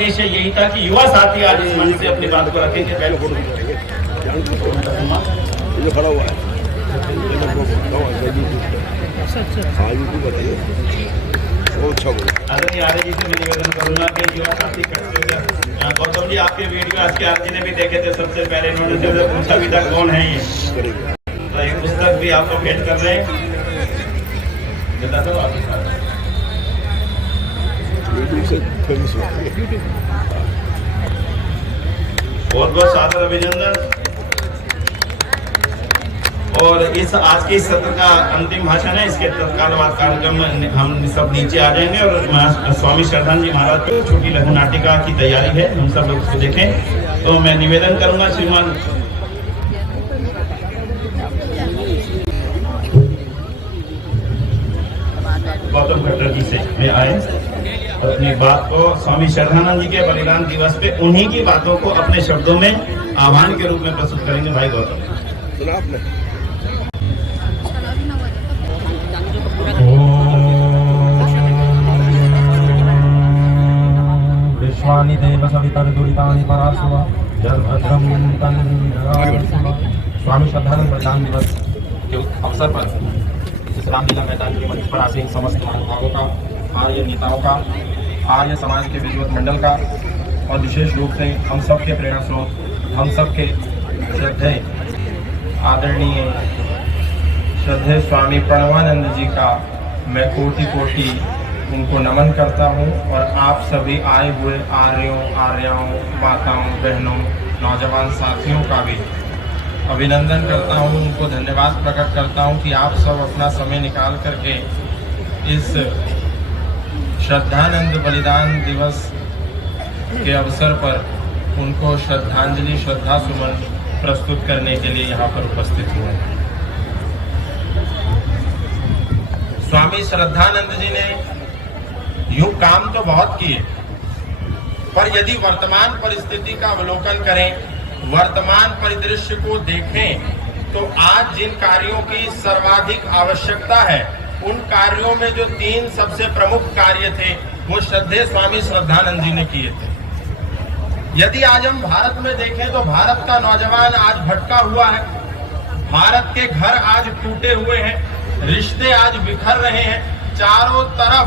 उद्देश्य यही था कि युवा साथी आज इस मंच से अपनी बात को रखेंगे। खड़ा हुआ है आदरणीय आर्य जी से मैं निवेदन करूंगा कि युवा साथी गौतम जी आपके वीडियो आज के आर जी ने भी देखे थे, सबसे पहले इन्होंने जो पूछा भी था कौन है ये, तो ये पुस्तक भी आपको भेंट कर रहे हैं। बहुत बहुत सादर अभिनंदन। और इस आज के सत्र का अंतिम भाषण है, इसके तत्काल बाद कार्यक्रम हम सब नीचे आ जाएंगे और स्वामी श्रद्धानंद जी महाराज की छोटी लघु नाटिका की तैयारी है, हम सब लोग उसको देखें। तो मैं निवेदन करूंगा श्रीमान गौतम खट्टर जी से मैं आए अपनी बात को स्वामी श्रद्धानंद जी के बलिदान दिवस पे उन्हीं की बातों को अपने शब्दों में आह्वान के रूप में प्रस्तुत करेंगे। भाई गौतम। विश्वानि देव सवितर दुरितानि परासुव जलभद्रम स्वामी श्रद्धानंद बलिदान दिवस के अवसर पर इस रामलीला मैदान के मंच पर आसीन समस्त महानुभावों का, आर्य नेताओं का, आर्य समाज के विद्वत मंडल का और विशेष रूप से हम सब के प्रेरणा स्रोत, हम सब के श्रद्धेय आदरणीय श्रद्धेय स्वामी प्रणवानंद जी का मैं कोटि कोटि उनको नमन करता हूं और आप सभी आए हुए आर्यों, आर्याओं, माताओं, बहनों, नौजवान साथियों का भी अभिनंदन करता हूं, उनको धन्यवाद प्रकट करता हूं कि आप सब अपना समय निकाल करके इस श्रद्धानंद बलिदान दिवस के अवसर पर उनको श्रद्धांजलि, श्रद्धा सुमन प्रस्तुत करने के लिए यहाँ पर उपस्थित हुए। स्वामी श्रद्धानंद जी ने यूं काम तो बहुत किए, पर यदि वर्तमान परिस्थिति का अवलोकन करें, वर्तमान परिदृश्य को देखें, तो आज जिन कार्यों की सर्वाधिक आवश्यकता है, उन कार्यों में जो 3 सबसे प्रमुख कार्य थे वो श्रद्धेय स्वामी श्रद्धानंद जी ने किए थे। यदि आज हम भारत में देखें तो भारत का नौजवान आज भटका हुआ है, भारत के घर आज टूटे हुए हैं, रिश्ते आज बिखर रहे हैं, चारों तरफ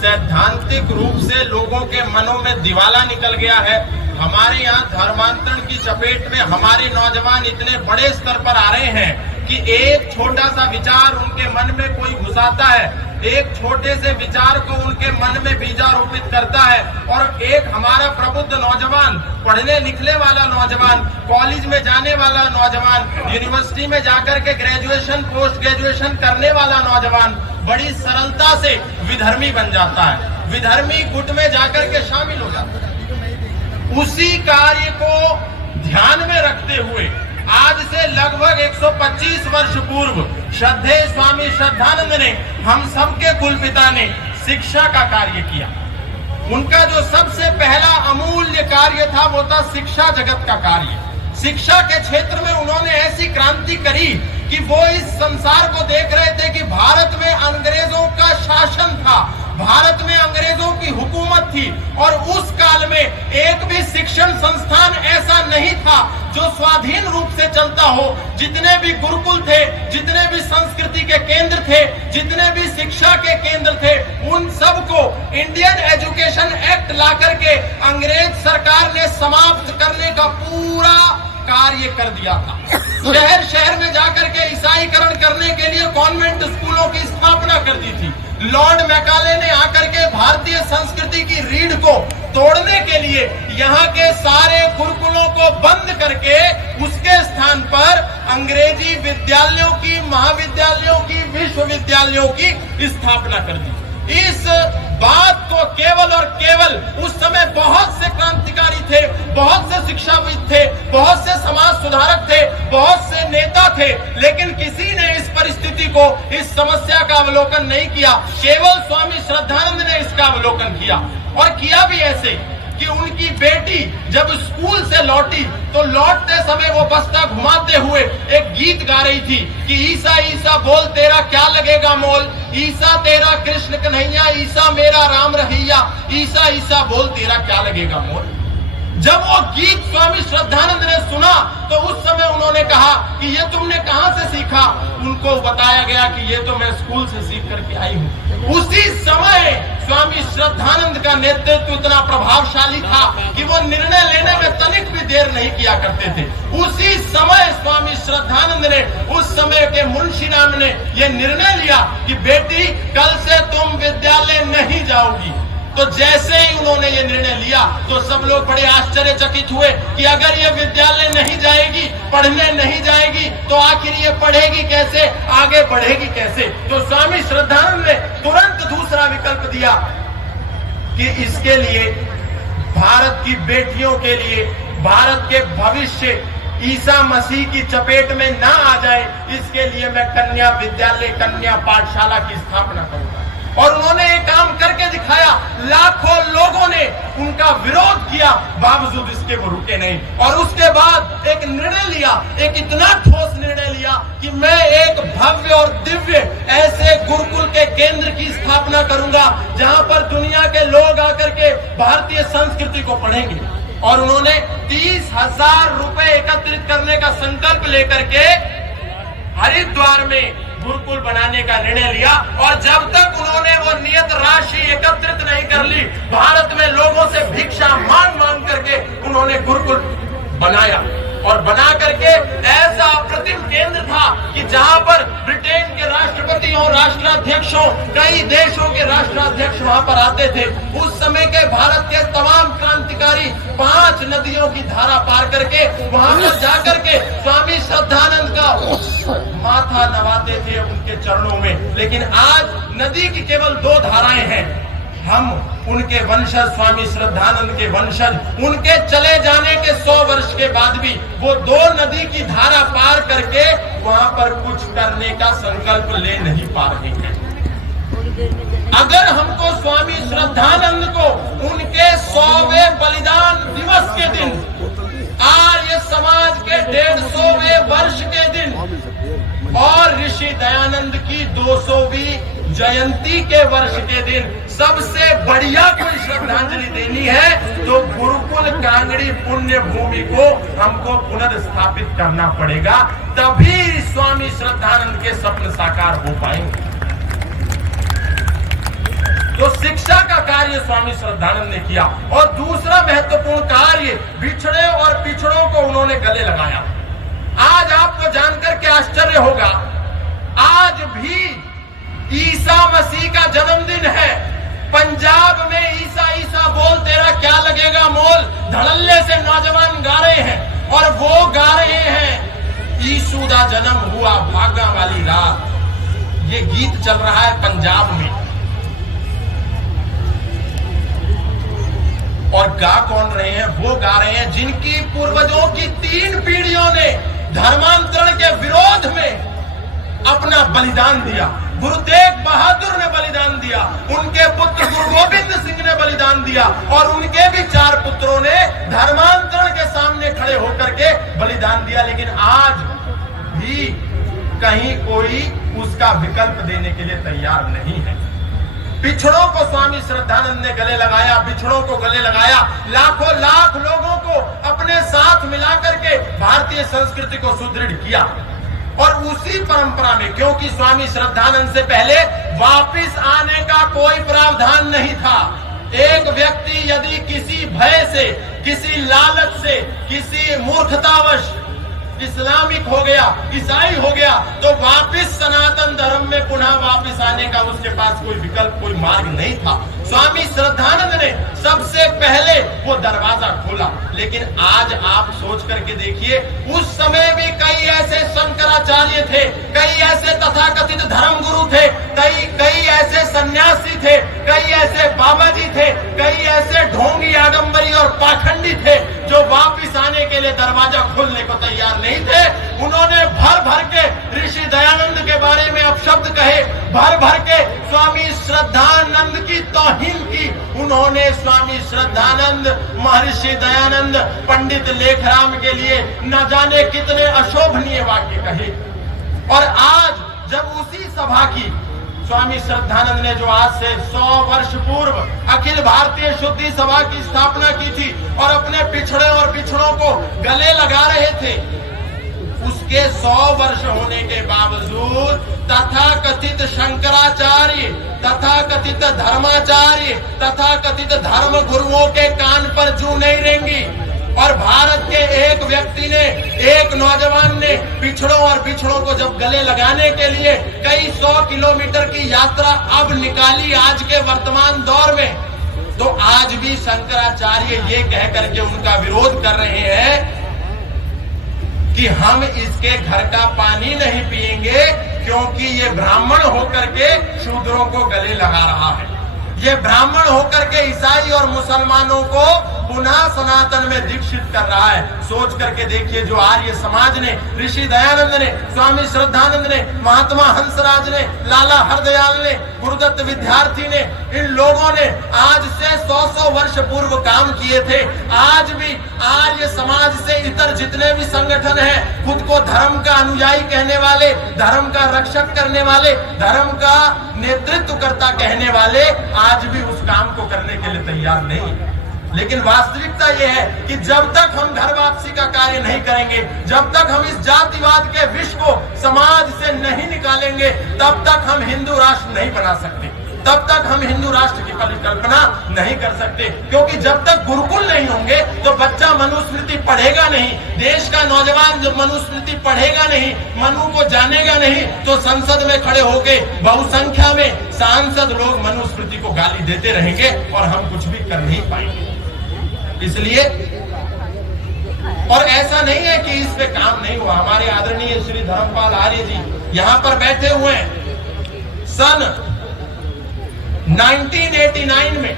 सैद्धांतिक रूप से लोगों के मनों में दिवाला निकल गया है। हमारे यहाँ धर्मांतरण की चपेट में हमारे नौजवान इतने बड़े स्तर पर आ रहे हैं कि एक छोटा सा विचार उनके मन में कोई घुसाता है, एक छोटे से विचार को उनके मन में बीजारोपित करता है और एक हमारा प्रबुद्ध नौजवान, पढ़ने लिखने वाला नौजवान, कॉलेज में जाने वाला नौजवान, यूनिवर्सिटी में जाकर के ग्रेजुएशन, पोस्ट ग्रेजुएशन करने वाला नौजवान बड़ी सरलता से विधर्मी बन जाता है, विधर्मी गुट में जाकर के शामिल हो जाता है। उसी कार्य को ध्यान में रखते हुए आज से लगभग 125 वर्ष पूर्व श्रद्धेय स्वामी श्रद्धानंद ने, हम सबके कुलपिता ने शिक्षा का कार्य किया। उनका जो सबसे पहला अमूल्य कार्य था वो था शिक्षा जगत का कार्य। शिक्षा के क्षेत्र में उन्होंने ऐसी क्रांति करी कि वो इस संसार को देख रहे थे कि भारत में अंग्रेजों का शासन था, भारत में अंग्रेजों की हुकूमत थी और उस काल में एक भी शिक्षण संस्थान ऐसा नहीं था जो स्वाधीन रूप से चलता हो। जितने भी गुरुकुल थे, जितने भी संस्कृति के केंद्र थे, जितने भी शिक्षा के केंद्र थे, उन सबको इंडियन एजुकेशन एक्ट लाकर के अंग्रेज सरकार ने समाप्त करने का पूरा कार्य कर दिया था। शहर शहर में जाकर के ईसाईकरण करने के लिए कॉन्वेंट स्कूलों की स्थापना कर दी थी। लॉर्ड मैकाले ने आकर के भारतीय संस्कृति की रीढ़ को तोड़ने के लिए यहाँ के सारे गुरुकुलों को बंद करके उसके स्थान पर अंग्रेजी विद्यालयों की, महाविद्यालयों की, विश्वविद्यालयों की स्थापना कर दी। इस बात को केवल और केवल उस समय बहुत से क्रांतिकारी थे, बहुत से शिक्षाविद थे, बहुत से समाज सुधारक थे, बहुत से नेता थे, लेकिन किसी ने इस परिस्थिति को, इस समस्या का अवलोकन नहीं किया। केवल स्वामी श्रद्धानंद ने इसका अवलोकन किया और किया भी ऐसे कि उनकी बेटी जब स्कूल से लौटी तो लौटते समय वो बस्ता घुमाते हुए एक गीत गा रही थी कि ईसा ईसा बोल तेरा क्या लगेगा मोल, ईसा तेरा कृष्ण कन्हैया, ईसा मेरा राम रहिया, ईसा ईसा बोल तेरा क्या लगेगा मोल। जब वो गीत स्वामी श्रद्धानंद ने सुना तो उस समय उन्होंने कहा कि ये तुमने कहां से सीखा। उनको बताया गया कि ये तो मैं स्कूल से सीख करके आई हूं। उसी समय स्वामी श्रद्धानंद का नेतृत्व इतना प्रभावशाली था कि वो निर्णय लेने में तनिक भी देर नहीं किया करते थे। उसी समय स्वामी श्रद्धानंद ने, उस समय के मुंशी राम ने यह निर्णय लिया कि बेटी कल से तुम विद्यालय नहीं जाओगी। तो जैसे ही उन्होंने ये निर्णय लिया तो सब लोग बड़े आश्चर्यचकित हुए कि अगर ये विद्यालय नहीं जाएगी, पढ़ने नहीं जाएगी, तो आखिर ये पढ़ेगी कैसे, आगे बढ़ेगी कैसे। तो स्वामी श्रद्धानंद ने तुरंत दूसरा विकल्प दिया कि इसके लिए, भारत की बेटियों के लिए, भारत के भविष्य ईसा मसीह की चपेट में ना आ जाए, इसके लिए मैं कन्या विद्यालय, कन्या पाठशाला की स्थापना करूंगा। और उन्होंने एक काम करके दिखाया। लाखों लोगों ने उनका विरोध किया, बावजूद इसके वो रुके नहीं। और उसके बाद एक निर्णय लिया, एक इतना ठोस निर्णय लिया कि मैं एक भव्य और दिव्य ऐसे गुरुकुल के केंद्र की स्थापना करूंगा जहां पर दुनिया के लोग आकर के भारतीय संस्कृति को पढ़ेंगे। और उन्होंने 30,000 रुपए एकत्रित करने का संकल्प लेकर के हरिद्वार में गुरुकुल बनाने का निर्णय लिया। और जब तक उन्होंने वो नियत राशि एकत्रित नहीं कर ली, भारत में लोगों से भिक्षा मांग मांग करके उन्होंने गुरुकुल बनाया। और बना करके ऐसा अप्रतिम केंद्र था कि जहां पर ब्रिटेन के राष्ट्रपति और राष्ट्राध्यक्षों, कई देशों के राष्ट्राध्यक्ष वहां पर आते थे। उस समय के भारत के तमाम क्रांतिकारी 5 नदियों की धारा पार करके वहां पर जाकर के स्वामी श्रद्धानंद का माथा नवाते थे उनके चरणों में। लेकिन आज नदी की केवल 2 धाराएं हैं। हम उनके वंशज, स्वामी श्रद्धानंद के वंशज, उनके चले जाने के 100 वर्ष के बाद भी वो 2 नदी की धारा पार करके वहां पर कुछ करने का संकल्प ले नहीं पा रहे हैं। अगर हमको स्वामी श्रद्धानंद को उनके 100वें बलिदान दिवस के दिन, आर्य समाज के 150वें वर्ष के दिन और ऋषि दयानंद की 200वीं जयंती के वर्ष के दिन सबसे बढ़िया कोई श्रद्धांजलि देनी है तो गुरुकुल कांगड़ी पुण्य भूमि को हमको पुनर्स्थापित करना पड़ेगा। तभी स्वामी श्रद्धानंद के सपने साकार हो पाएंगे। तो शिक्षा का कार्य स्वामी श्रद्धानंद ने किया। और दूसरा महत्वपूर्ण कार्य, बिछड़े और पिछड़ों को उन्होंने गले लगाया। आज आपको जानकर के आश्चर्य होगा, आज भी ईसा मसीह का जन्मदिन है। पंजाब में ईसा ईसा बोल तेरा क्या लगेगा मोल धड़ल्ले से नौजवान गा रहे हैं। और वो गा रहे हैं यीशु दा जन्म हुआ भागा वाली रात। ये गीत चल रहा है पंजाब में। और गा कौन रहे हैं? वो गा रहे हैं जिनकी पूर्वजों की 3 पीढ़ियों ने धर्मांतरण के विरोध में अपना बलिदान दिया। गुरु तेग बहादुर ने बलिदान दिया, उनके पुत्र गुरु गोविंद सिंह ने बलिदान दिया और उनके भी 4 पुत्रों ने धर्मांतरण के सामने खड़े होकर के बलिदान दिया। लेकिन आज भी कहीं कोई उसका विकल्प देने के लिए तैयार नहीं है। पिछड़ों को स्वामी श्रद्धानंद ने गले लगाया, बिछड़ों को गले लगाया, लाखों लाख लोगों को अपने साथ मिलाकर के भारतीय संस्कृति को सुदृढ़ किया। और उसी परंपरा में, क्योंकि स्वामी श्रद्धानंद से पहले वापिस आने का कोई प्रावधान नहीं था। एक व्यक्ति यदि किसी भय से, किसी लालच से, किसी मूर्खतावश इस्लामिक हो गया, ईसाई हो गया, तो वापिस सनातन धर्म में पुनः वापिस आने का उसके पास कोई विकल्प, कोई मार्ग नहीं था। स्वामी श्रद्धानंद ने सबसे पहले वो दरवाजा खोला। लेकिन आज आप सोच करके देखिए, उस समय भी कई ऐसे शंकराचार्य थे, कई ऐसे तथाकथित धर्मगुरु थे, कई ऐसे सन्यासी थे, कई ऐसे बाबा जी थे, कई ऐसे ढोंगी, आडंबरी और पाखंडी थे जो वापिस आने के लिए दरवाजा खोलने को तैयार नहीं थे। उन्होंने भर भर के ऋषि दयानंद के बारे में अपशब्द कहे, भर भर के स्वामी श्रद्धानंद की तौहीन की। उन्होंने स्वामी श्रद्धानंद, महर्षि दयानंद, पंडित लेखराम के लिए न जाने कितने अशोभनीय वाक्य कहे। और आज जब उसी सभा की स्वामी श्रद्धानंद ने जो आज से 100 वर्ष पूर्व अखिल भारतीय शुद्धि सभा की स्थापना की थी और अपने पिछड़े और पिछड़ों को गले लगा रहे थे, उसके 100 वर्ष होने के बावजूद तथाकथित शंकराचार्य, तथाकथित धर्माचार्य, तथाकथित धर्म गुरुओं के कान पर जूं नहीं रेंगी। और भारत के एक व्यक्ति ने, एक नौजवान ने पिछड़ों और पिछड़ों को जब गले लगाने के लिए कई 100 किलोमीटर की यात्रा अब निकाली आज के वर्तमान दौर में, तो आज भी शंकराचार्य ये कह करके उनका विरोध कर रहे हैं कि हम इसके घर का पानी नहीं पिएंगे क्योंकि ये ब्राह्मण होकर के शूद्रों को गले लगा रहा है, ये ब्राह्मण होकर के ईसाई और मुसलमानों को पुनः सनातन में दीक्षित कर रहा है। सोच करके देखिए, जो आर्य समाज ने, ऋषि दयानंद ने, स्वामी श्रद्धानंद ने, महात्मा हंसराज ने, लाला हरदयाल ने, गुरुदत्त विद्यार्थी ने, इन लोगों ने आज से 100 वर्ष पूर्व काम किए थे। आज भी आर्य समाज से इतर जितने भी संगठन हैं, खुद को धर्म का अनुयायी कहने वाले, धर्म का रक्षक करने वाले, धर्म का नेतृत्वकर्ता कहने वाले, आज भी उस काम को करने के लिए तैयार नहीं। लेकिन वास्तविकता यह है कि जब तक हम घर वापसी का कार्य नहीं करेंगे, जब तक हम इस जातिवाद के विष को समाज से नहीं निकालेंगे, तब तक हम हिंदू राष्ट्र नहीं बना सकते, तब तक हम हिंदू राष्ट्र की परिकल्पना नहीं कर सकते। क्योंकि जब तक गुरुकुल नहीं होंगे तो बच्चा मनुस्मृति पढ़ेगा नहीं, देश का नौजवान जब मनुस्मृति पढ़ेगा नहीं, मनु को जानेगा नहीं, तो संसद में खड़े होके बहुसंख्या में सांसद लोग मनुस्मृति को गाली देते रहेंगे और हम कुछ भी कर नहीं पाएंगे। इसलिए, और ऐसा नहीं है कि इस पे काम नहीं हुआ। हमारे आदरणीय श्री धर्मपाल आर्य जी यहाँ पर बैठे हुए हैं। सन 1989 में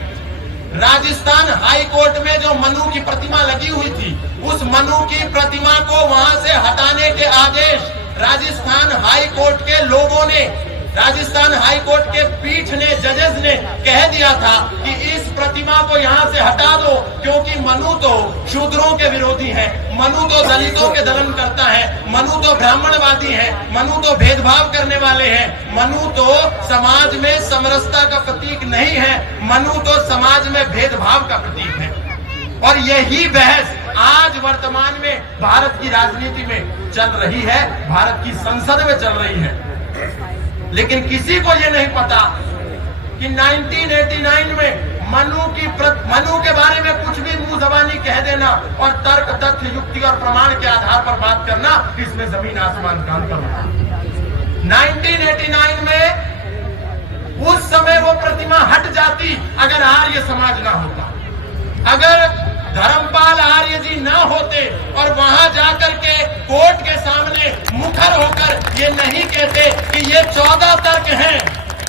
राजस्थान हाई कोर्ट में जो मनु की प्रतिमा लगी हुई थी, उस मनु की प्रतिमा को वहां से हटाने के आदेश राजस्थान हाई कोर्ट के लोगों ने, राजस्थान हाई कोर्ट के पीठ ने, जजेस ने कह दिया था कि इस प्रतिमा को यहाँ से हटा दो, क्योंकि मनु तो शूद्रों के विरोधी है, मनु तो दलितों के दलन करता है, मनु तो ब्राह्मणवादी है, मनु तो भेदभाव करने वाले हैं, मनु तो समाज में समरसता का प्रतीक नहीं है, मनु तो समाज में भेदभाव का प्रतीक है। और यही बहस आज वर्तमान में भारत की राजनीति में चल रही है, भारत की संसद में चल रही है। लेकिन किसी को यह नहीं पता कि 1989 में मनु के बारे में कुछ भी मुंह जबानी कह देना और तर्क, तथ्य, युक्ति और प्रमाण के आधार पर बात करना, इसमें जमीन आसमान का अंतर है। 1989 में उस समय वो प्रतिमा हट जाती अगर आर्य समाज ना होता, अगर धर्मपाल आर्य जी ना होते और वहां जाकर के कोर्ट के सामने मुखर होकर ये नहीं कहते कि ये 14 तर्क हैं,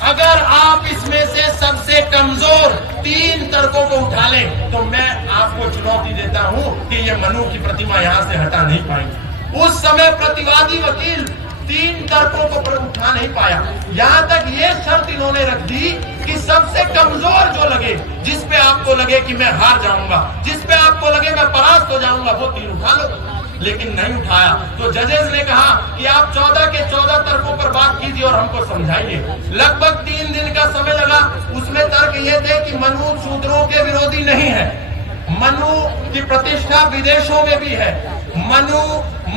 अगर आप इसमें से सबसे कमजोर 3 तर्कों को उठा लें तो मैं आपको चुनौती देता हूं कि ये मनु की प्रतिमा यहां से हटा नहीं पाएंगे। उस समय प्रतिवादी वकील 3 तर्कों को उठा नहीं पाया, यहां तक ये शर्त इन्होंने रख दी कि सबसे कमजोर जो लगे, जिस पे आपको लगे कि मैं हार जाऊंगा, जिस पे आपको लगे मैं परास्त हो जाऊंगा, वो 3 उठा लो। लेकिन नहीं उठाया तो जजेस ने कहा कि आप 14 के 14 तर्कों पर बात कीजिए और हमको समझाइए। लगभग 3 दिन का समय लगा। उसमें तर्क ये थे कि मनु शूद्रों के विरोधी नहीं है, मनु की प्रतिष्ठा विदेशों में भी है, मनु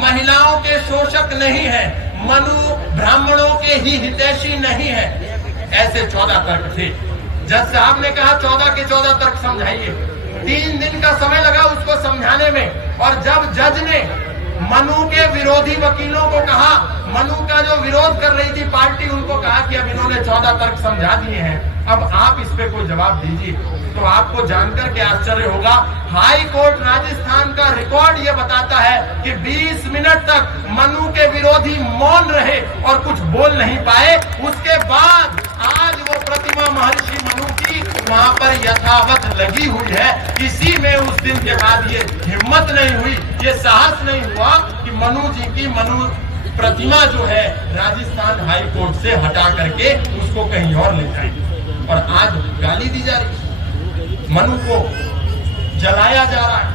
महिलाओं के शोषक नहीं है, मनु ब्राह्मणों के ही हितैषी नहीं है। ऐसे 14 तर्क थे। जज साहब ने कहा 14 के 14 तर्क समझाइए। 3 दिन का समय लगा उसको समझाने में। और जब जज ने मनु के विरोधी वकीलों को कहा, मनु का जो विरोध कर रही थी पार्टी, उनको कहा कि अब इन्होंने 14 तर्क समझा दिए हैं, अब आप इस पे कोई जवाब दीजिए, तो आपको जानकर के आश्चर्य होगा, हाई कोर्ट राजस्थान का रिकॉर्ड ये बताता है कि 20 मिनट तक मनु के विरोधी मौन रहे और कुछ बोल नहीं पाए। उसके बाद आज वो प्रतिमा महर्षि मनु की आग वहां पर यथावत लगी हुई है। किसी में उस दिन के बाद ये हिम्मत नहीं हुई, ये साहस नहीं हुआ कि मनु जी की मनु प्रतिमा जो है राजस्थान हाई कोर्ट से हटा करके उसको कहीं और ले जाए। और आज गाली दी जा रही, मनु को जलाया जा रहा है,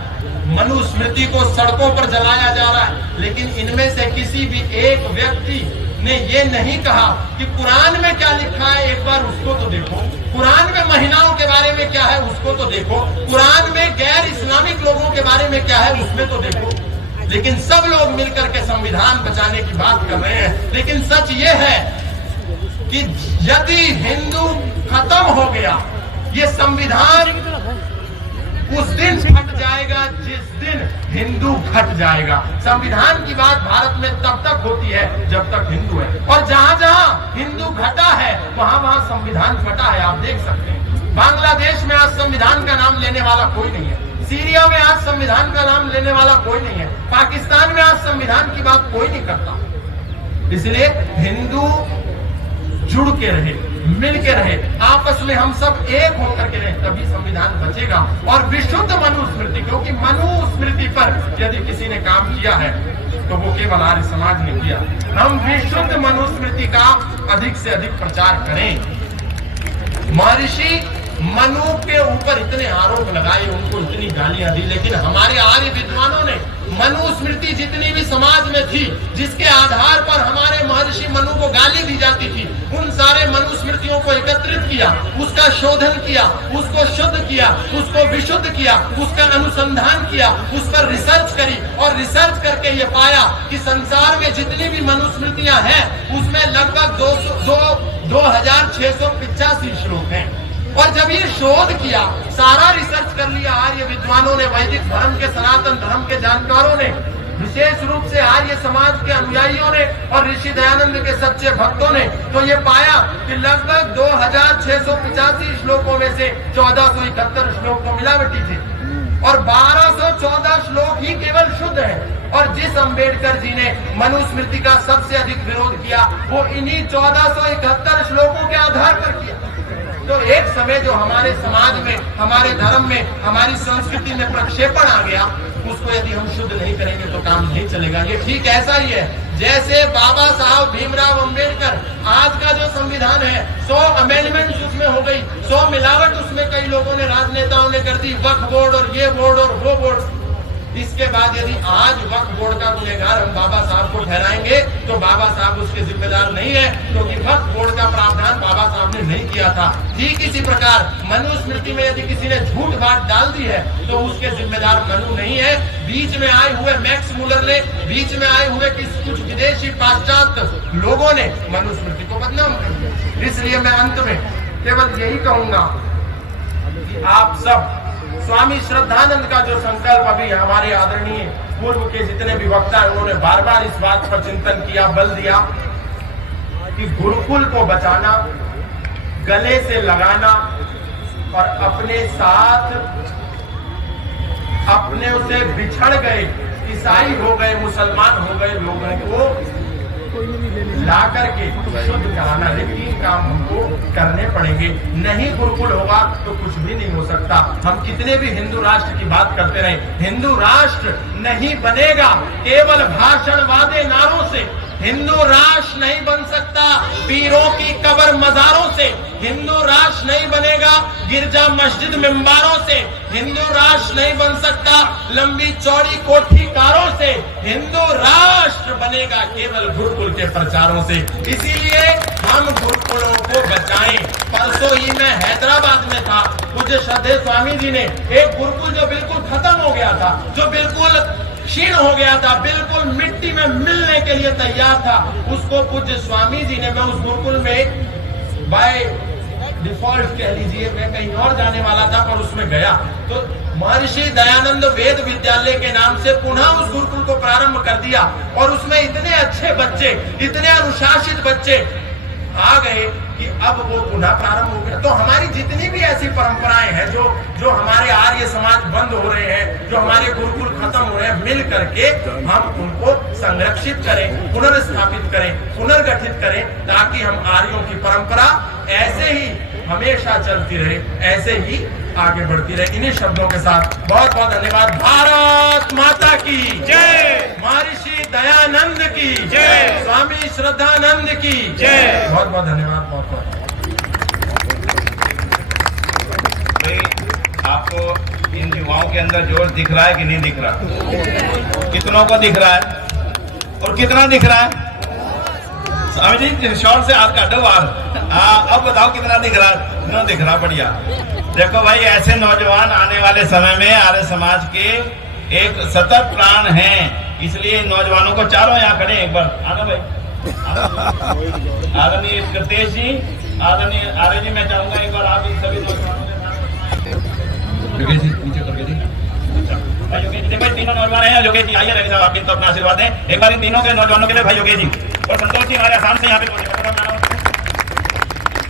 मनु स्मृति को सड़कों पर जलाया जा रहा है। लेकिन इनमें से किसी भी एक व्यक्ति ने ये नहीं कहा कि कुरान में क्या लिखा है, एक बार उसको तो देखो। कुरान में महिलाओं के बारे में क्या है, उसको तो देखो। कुरान में गैर इस्लामिक लोगों के बारे में क्या है, उसमें तो देखो। लेकिन सब लोग मिलकर के संविधान बचाने की बात कर रहे हैं। लेकिन सच ये है कि यदि हिंदू खत्म हो गया, ये संविधान उस दिन फट जाएगा जिस दिन हिंदू घट जाएगा। संविधान की बात भारत में तब तक होती है जब तक हिंदू है, और जहां जहां हिंदू घटा है वहां वहां संविधान फटा है। आप देख सकते हैं बांग्लादेश में आज संविधान का नाम लेने वाला कोई नहीं है, सीरिया में आज संविधान का नाम लेने वाला कोई नहीं है, पाकिस्तान में आज संविधान की बात कोई नहीं करता। इसलिए हिंदू जुड़ के रहे, मिल के रहे, आपस में हम सब एक होकर के रहे, तभी संविधान बचेगा। और विशुद्ध मनुस्मृति, क्योंकि मनुस्मृति पर यदि किसी ने काम किया है तो वो केवल आर्य समाज ने किया। हम विशुद्ध मनुस्मृति का अधिक से अधिक प्रचार करें। महर्षि मनु के ऊपर इतने आरोप लगाए, उनको इतनी गालियां दी, लेकिन हमारे आर्य विद्वानों ने मनुस्मृति जितनी भी समाज में थी, जिसके आधार पर हमारे महर्षि मनु को गाली दी जाती थी, उन सारे मनुस्मृतियों को एकत्रित किया, उसका शोधन किया, उसको शुद्ध किया, उसको विशुद्ध किया, उसका अनुसंधान किया, उस पर रिसर्च करी, और रिसर्च करके ये पाया कि संसार में जितनी भी मनुस्मृतियां हैं उसमें लगभग 2685 श्लोक हैं। और जब ये शोध किया, सारा रिसर्च कर लिया आर्य विद्वानों ने, वैदिक धर्म के, सनातन धर्म के जानकारों ने, विशेष रूप से आर्य समाज के अनुयायियों ने और ऋषि दयानंद के सच्चे भक्तों ने, तो ये पाया कि लगभग 2685 श्लोकों में से 1471 श्लोक तो मिलावटी थे और 1214 श्लोक ही केवल शुद्ध है। और जिस अंबेडकर जी ने मनुस्मृति का सबसे अधिक विरोध किया वो इन्हीं 1471 श्लोकों के आधार पर किया। तो एक समय जो हमारे समाज में, हमारे धर्म में, हमारी संस्कृति में प्रक्षेपण आ गया, उसको यदि हम शुद्ध नहीं करेंगे तो काम नहीं चलेगा। ये ठीक ऐसा ही है जैसे बाबा साहब भीमराव अंबेडकर, आज का जो संविधान है 100 अमेंडमेंट्स उसमें हो गई, 100 मिलावट उसमें कई लोगों ने, राजनेताओं ने कर दी, वक्फ बोर्ड और ये बोर्ड और वो बोर्ड। इसके बाद यदि आज वक्फ बोर्ड का गुनहगार हम बाबा साहब को ठहराएंगे तो बाबा साहब उसके जिम्मेदार नहीं है, क्योंकि वक्फ बोर्ड का प्रावधान बाबा साहब ने नहीं किया था। ठीक इसी प्रकार मनुस्मृति में यदि किसी ने झूठ बात डाल दी है तो उसके जिम्मेदार मनु नहीं है। बीच में आए हुए मैक्स मुलर ने, बीच में आए हुए कुछ विदेशी पाश्चात्य लोगों ने मनुस्मृति को बदनाम कर दिया। इसलिए मैं अंत में केवल यही कहूंगा कि आप सब स्वामी श्रद्धानंद का जो संकल्प अभी हमारे आदरणीय पूर्व के जितने भी वक्ता हैं उन्होंने बार बार इस बात पर चिंतन किया, बल दिया कि गुरुकुल को बचाना, गले से लगाना और अपने साथ अपने उसे बिछड़ गए, ईसाई हो गए, मुसलमान हो गए लोगों को ला करके शुद्ध कराना। लेकिन काम हमको करने पड़ेंगे, नहीं गुरुकुल होगा तो कुछ भी नहीं हो सकता। हम कितने भी हिंदू राष्ट्र की बात करते रहे, हिंदू राष्ट्र नहीं बनेगा केवल भाषण वादे नारों से। हिंदू राष्ट्र नहीं बन सकता पीरों की कब्र मजारों से। हिंदू राष्ट्र नहीं बनेगा गिरजा मस्जिद मिंबारों से। हिंदू राष्ट्र नहीं बन सकता लंबी चौड़ी कोठी कारों से। हिंदू राष्ट्र बनेगा केवल गुरुकुल के प्रचारों से। इसीलिए हम गुरुकुलों को बचाएं। परसों ही मैं हैदराबाद में था, पूज्य श्रद्धेय स्वामी जी ने एक गुरुकुल जो बिल्कुल खत्म हो गया था, जो बिल्कुल क्षीण हो गया था, बिल्कुल मिट्टी में मिलने के लिए तैयार था, उसको पूज्य स्वामी जी ने, मैं उस गुरुकुल में बाय डिफॉल्ट कह लीजिए, मैं कहीं और जाने वाला था पर उसमें गया तो महर्षि दयानंद वेद विद्यालय के नाम से पुनः उस गुरुकुल को प्रारंभ कर दिया और उसमें इतने अच्छे बच्चे, इतने अनुशासित बच्चे आ गए कि अब वो पुनः प्रारंभ हो गया। तो हमारी जितनी भी ऐसी परंपराएं हैं जो हमारे आर्य समाज बंद हो रहे हैं, जो हमारे गुरुकुल खत्म हो रहे हैं, मिल करके हम उनको संरक्षित करें, पुनर्स्थापित करें, पुनर्गठित करें, ताकि हम आर्यों की परंपरा ऐसे ही हमेशा चलती रहे, ऐसे ही आगे बढ़ती रहे। इन्हीं शब्दों के साथ बहुत बहुत धन्यवाद। भारत माता की जय, महर्षि दयानंद की जय, स्वामी श्रद्धानंद की जय। बहुत बहुत धन्यवाद। बहुत बहुत भाई आपको इन युवाओं के अंदर जोश दिख रहा है कि नहीं दिख रहा? कितनों को दिख रहा है और कितना दिख रहा है? स्वामी जी शॉर्ट से हाथ काटो बाहर। हाँ, अब बताओ कितना दिख रहा है? कितना दिख रहा? बढ़िया। देखो भाई, ऐसे नौजवान आने वाले समय में आर्य समाज के एक सतत प्राण हैं, इसलिए नौजवानों को चारों यहाँ खड़े एक बार आना भाई। आदरणीय कृतेश जी, आदरणीय आर्य जी, मैं चाहूंगा एक बार आप इन सभी नौजवानों के साथ योगेश जी नीचे करके जी। भाई योगेश जी, भाई तीनों नौजवान हैं। योगेश जी आइए, रवि साहब आप इनको अपना आशीर्वाद दें एक बार इन तीनों के नौजवानों के लिए। भाई योगेश जी और संतोष जी हमारे आसाम से यहाँ पे,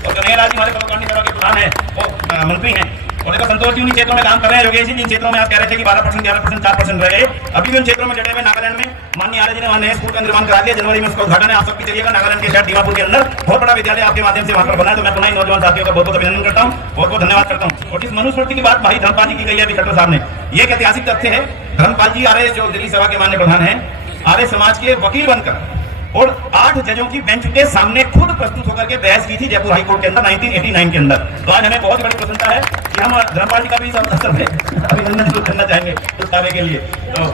और कन्हैया जी हमारे कलोकांडी सभा के प्रधान है, वो मंत्री हैं। और देखो संतोष जी उन क्षेत्रों में काम कर रहे हैं। योगेश जी जिन क्षेत्रों में आप कह रहे थे कि 12%, 11%, 4% रहे, अभी भी उन क्षेत्रों में जड़े हुए। नागालैंड में माननीय आर्य जी ने वहाँ नए स्कूल का निर्माण करा दिया, जनवरी में उसका उद्घाटन है। आप सब भी चलिएगा। नागालैंड के शहर दीमापुर के अंदर बहुत बड़ा विद्यालय आपके माध्यम से वहाँ पर बना है। तो मैं पुनः नौजवान साथियों का बहुत बहुत अभिनंदन करता हूँ, बहुत बहुत धन्यवाद करता हूँ। और इस मनुस्मृति की बात भाई धर्मपाल जी की गई है अभी खट्टर साहब ने। ये एक ऐतिहासिक तथ्य है। धर्मपाल जी आर्य जो दिल्ली सभा के माननीय प्रधान है, आर्य समाज के वकील बनकर और 8 जजों की बेंच के सामने खुद प्रस्तुत होकर के बहस की थी जयपुर हाईकोर्ट के अंदर 1989 के अंदर। तो आज हमें बहुत बड़ी प्रसन्नता है कि हम धर्मपाल जी का भी अभिनंदन करना चाहेंगे उस कार्य के लिए। तो